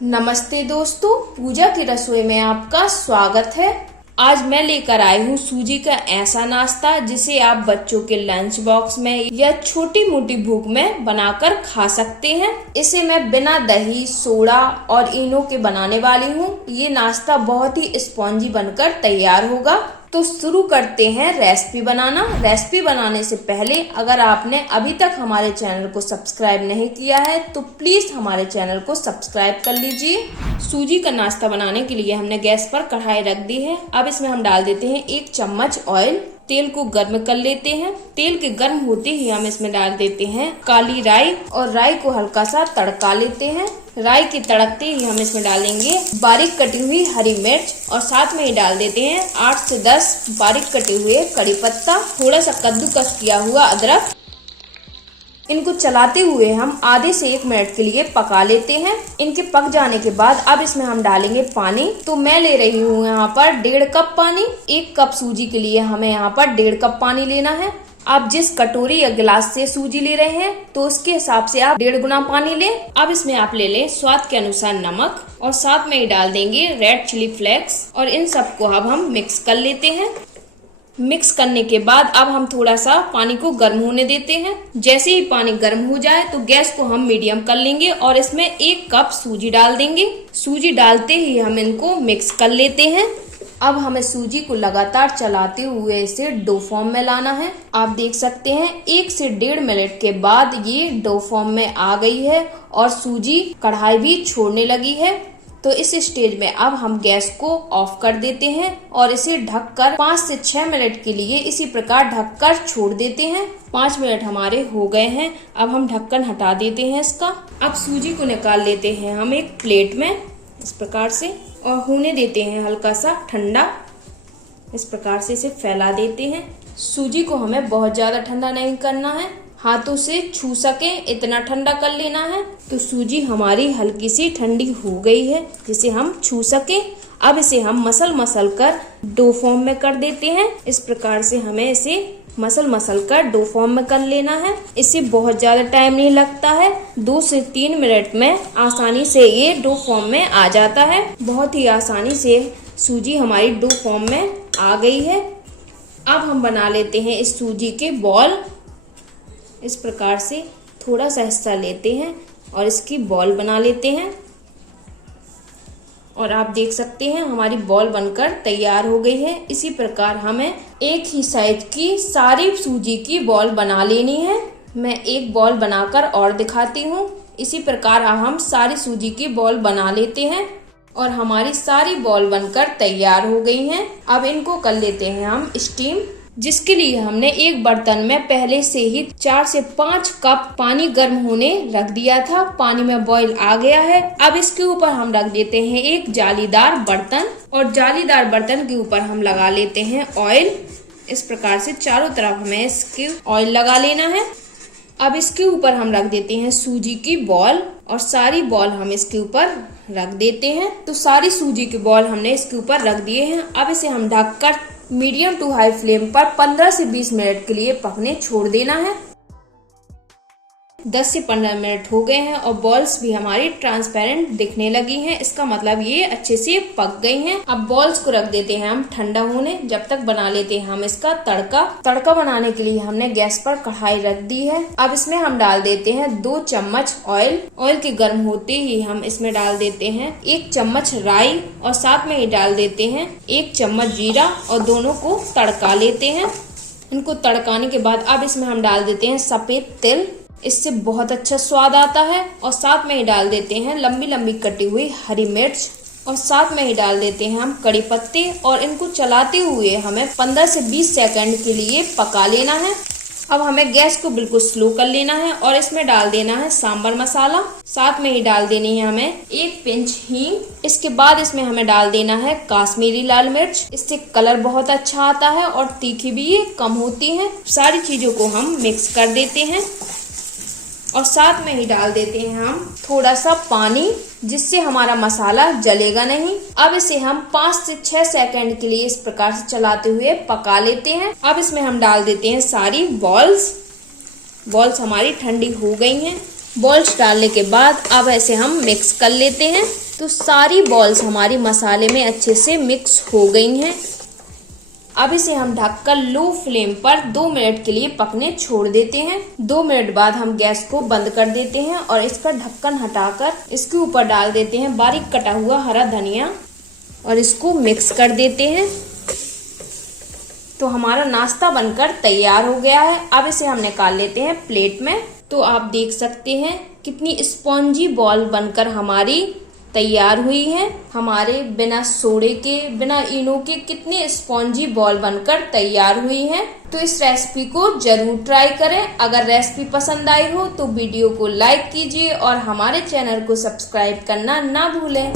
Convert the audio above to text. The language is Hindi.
नमस्ते दोस्तों, पूजा की रसोई में आपका स्वागत है। आज मैं लेकर आई हूँ सूजी का ऐसा नाश्ता जिसे आप बच्चों के लंच बॉक्स में या छोटी मोटी भूख में बनाकर खा सकते हैं। इसे मैं बिना दही, सोडा और इनो के बनाने वाली हूँ। ये नाश्ता बहुत ही स्पॉन्जी बनकर तैयार होगा। तो शुरू करते हैं रेसिपी बनाना। रेसिपी बनाने से पहले अगर आपने अभी तक हमारे चैनल को सब्सक्राइब नहीं किया है तो प्लीज हमारे चैनल को सब्सक्राइब कर लीजिए। सूजी का नाश्ता बनाने के लिए हमने गैस पर कढ़ाई रख दी है। अब इसमें हम डाल देते हैं 1 चम्मच ऑयल। तेल को गर्म कर लेते हैं। तेल के गर्म होते ही हम इसमें डाल देते हैं काली राई और राई को हल्का सा तड़का लेते हैं। राई के तड़कते ही हम इसमें डालेंगे बारीक कटी हुई हरी मिर्च और साथ में ही डाल देते हैं 8 से 10 बारीक कटे हुए कड़ी पत्ता, थोड़ा सा कद्दूकस किया हुआ अदरक। इनको चलाते हुए हम आधे से 1 मिनट के लिए पका लेते हैं। इनके पक जाने के बाद अब इसमें हम डालेंगे पानी। तो मैं ले रही हूँ यहाँ पर 1.5 कप पानी। 1 कप सूजी के लिए हमें यहाँ पर 1.5 कप पानी लेना है। आप जिस कटोरी या गिलास से सूजी ले रहे हैं तो उसके हिसाब से आप 1.5 गुना पानी लें। अब इसमें आप ले लें स्वाद के अनुसार नमक और साथ में ही डाल देंगे रेड चिली फ्लेक्स और इन सबको अब हम मिक्स कर लेते हैं। मिक्स करने के बाद अब हम थोड़ा सा पानी को गर्म होने देते हैं। जैसे ही पानी गर्म हो जाए तो गैस को हम मीडियम कर लेंगे और इसमें 1 कप सूजी डाल देंगे। सूजी डालते ही हम इनको मिक्स कर लेते हैं। अब हमें सूजी को लगातार चलाते हुए इसे डो फॉर्म में लाना है। आप देख सकते हैं 1 से 1.5 मिनट के बाद ये डो फॉर्म में आ गई है और सूजी कढ़ाई भी छोड़ने लगी है। तो इस स्टेज में अब हम गैस को ऑफ कर देते हैं और इसे ढककर 5 से 6 मिनट के लिए इसी प्रकार ढककर छोड़ देते हैं। 5 मिनट हमारे हो गए हैं। अब हम ढक्कन हटा देते हैं इसका। अब सूजी को निकाल लेते हैं हम एक प्लेट में इस प्रकार से और होने देते हैं हल्का सा ठंडा। इस प्रकार से इसे फैला देते हैं। सूजी को हमें बहुत ज्यादा ठंडा नहीं करना है, हाथों से छू सके इतना ठंडा कर लेना है। तो सूजी हमारी हल्की सी ठंडी हो गई है जिसे हम छू सके। अब इसे हम मसल कर डो फॉर्म में कर देते हैं। इस प्रकार से हमें इसे मसल कर डो फॉर्म में कर लेना है। इससे बहुत ज्यादा टाइम नहीं लगता है। 2 से 3 मिनट में आसानी से ये डो फॉर्म में आ जाता है। बहुत ही आसानी से सूजी हमारी डो फॉर्म में आ गई है। अब हम बना लेते हैं इस सूजी के बॉल। इस प्रकार से थोड़ा सा हिस्सा लेते हैं और इसकी बॉल बना लेते हैं और आप देख सकते हैं हमारी बॉल बनकर तैयार हो गई है। इसी प्रकार हमें एक ही साइज की सारी सूजी की बॉल बना लेनी है। मैं एक बॉल बनाकर और दिखाती हूँ। इसी प्रकार हम सारी सूजी की बॉल बना लेते हैं और हमारी सारी बॉल बनकर तैयार हो गई हैं। अब इनको कर लेते हैं हम स्टीम, जिसके लिए हमने एक बर्तन में पहले से ही 4 से 5 कप पानी गर्म होने रख दिया था। पानी में बॉईल आ गया है। अब इसके ऊपर हम रख देते हैं एक जालीदार बर्तन और जालीदार बर्तन के ऊपर हम लगा लेते हैं ऑयल। इस प्रकार से चारों तरफ हमें इसके ऑयल लगा लेना है। अब इसके ऊपर हम रख देते हैं सूजी की बॉल और सारी बॉल हम इसके ऊपर रख देते हैं। तो सारी सूजी की बॉल हमने इसके ऊपर रख दिए हैं। अब इसे हम ढककर मीडियम टू हाई फ्लेम पर 15 से 20 मिनट के लिए पकने छोड़ देना है। 10 से 15 मिनट हो गए हैं और बॉल्स भी हमारी ट्रांसपेरेंट दिखने लगी हैं। इसका मतलब ये अच्छे से पक गई हैं। अब बॉल्स को रख देते हैं हम ठंडा होने। जब तक बना लेते हैं हम इसका तड़का बनाने के लिए हमने गैस पर कढ़ाई रख दी है। अब इसमें हम डाल देते हैं 2 चम्मच ऑयल। ऑयल के गर्म होते ही हम इसमें डाल देते हैं 1 चम्मच राई और साथ में ही डाल देते हैं 1 चम्मच जीरा और दोनों को तड़का लेते हैं। इनको तड़काने के बाद अब इसमें हम डाल देते हैं सफेद तिल। इससे बहुत अच्छा स्वाद आता है और साथ में ही डाल देते हैं लंबी लंबी कटी हुई हरी मिर्च और साथ में ही डाल देते हैं हम कड़ी पत्ते और इनको चलाते हुए हमें 15 से 20 सेकंड के लिए पका लेना है। अब हमें गैस को बिल्कुल स्लो कर लेना है और इसमें डाल देना है सांभर मसाला। साथ में ही डाल देनी है हमें 1 पिंच हींग। इसके बाद इसमें हमें डाल देना है काश्मीरी लाल मिर्च। इससे कलर बहुत अच्छा आता है और तीखी भी ये कम होती है। सारी चीजों को हम मिक्स कर देते हैं और साथ में ही डाल देते हैं हम थोड़ा सा पानी, जिससे हमारा मसाला जलेगा नहीं। अब इसे हम 5 से 6 सेकंड के लिए इस प्रकार से चलाते हुए पका लेते हैं। अब इसमें हम डाल देते हैं सारी बॉल्स हमारी ठंडी हो गई हैं। बॉल्स डालने के बाद अब ऐसे हम मिक्स कर लेते हैं। तो सारी बॉल्स हमारी मसाले में अच्छे से मिक्स हो गई हैं। अब इसे हम ढककर लो फ्लेम पर 2 मिनट के लिए पकने छोड़ देते हैं। 2 मिनट बाद हम गैस को बंद कर देते हैं और इसका ढक्कन हटाकर इसके ऊपर डाल देते हैं बारीक कटा हुआ हरा धनिया और इसको मिक्स कर देते हैं। तो हमारा नाश्ता बनकर तैयार हो गया है। अब इसे हम निकाल लेते हैं प्लेट में। तो आप देख सकते हैं कितनी स्पॉन्जी बॉल बनकर हमारी तैयार हुई है। हमारे बिना सोडे के, बिना इनो के कितनी स्पॉन्जी बॉल बनकर तैयार हुई है। तो इस रेसिपी को जरूर ट्राई करें। अगर रेसिपी पसंद आई हो तो वीडियो को लाइक कीजिए और हमारे चैनल को सब्सक्राइब करना ना भूलें।